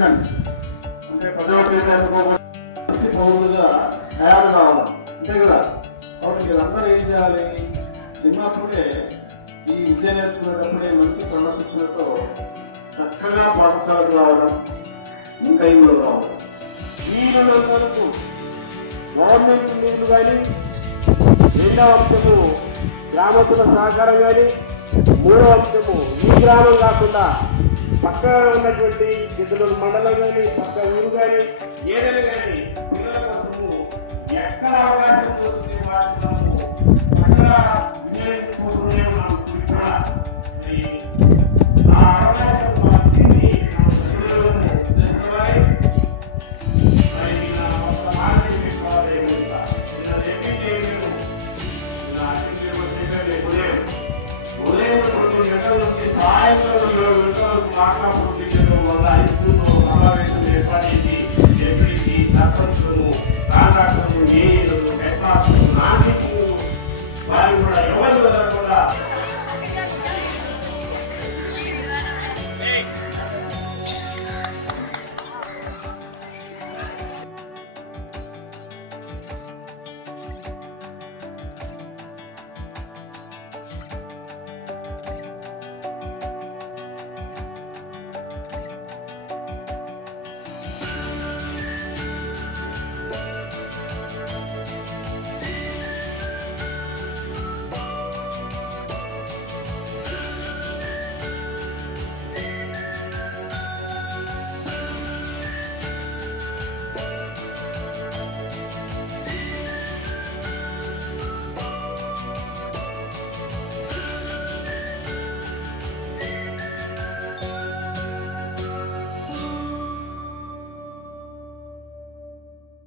Second అంటే 10వ తేదీ అనుకోకుండా పౌరులుగా తయారు కావాలి అంతే కదా. కాబట్టి వీళ్ళందరూ ఏం చేయాలి, చిన్నప్పుడే ఈ విద్య నేర్చుకునేటప్పుడే మంచి క్రమశిక్షణతో చక్కగా పాఠశాలకు రావడం, ఇంకా ఇంట్లో రావడం. ఈ వరకు గవర్నమెంట్ నిధులు కానీ, రెండవ అంశము గ్రామస్తుల సహకారం కానీ, మూడవ అంశము ఈ గ్రామం కాకుండా పక్కన ఉన్నటువంటి ఇతరుల మండలం కానీ, పక్క ఊరు కానీ, ఏదైనా కానీ పిల్లల కోసము ఎక్కడ అవకాశం దొరికితే వాటిని చక్కగా వినియోగించుకుంటూనే ఉన్నాం. ఆ అవకాశం సాయంత్రం 7 గంటలకు మాట్లాడుతూ వల్ల 5 సమావేశం ఏర్పాటు చేసి సర్పంచ్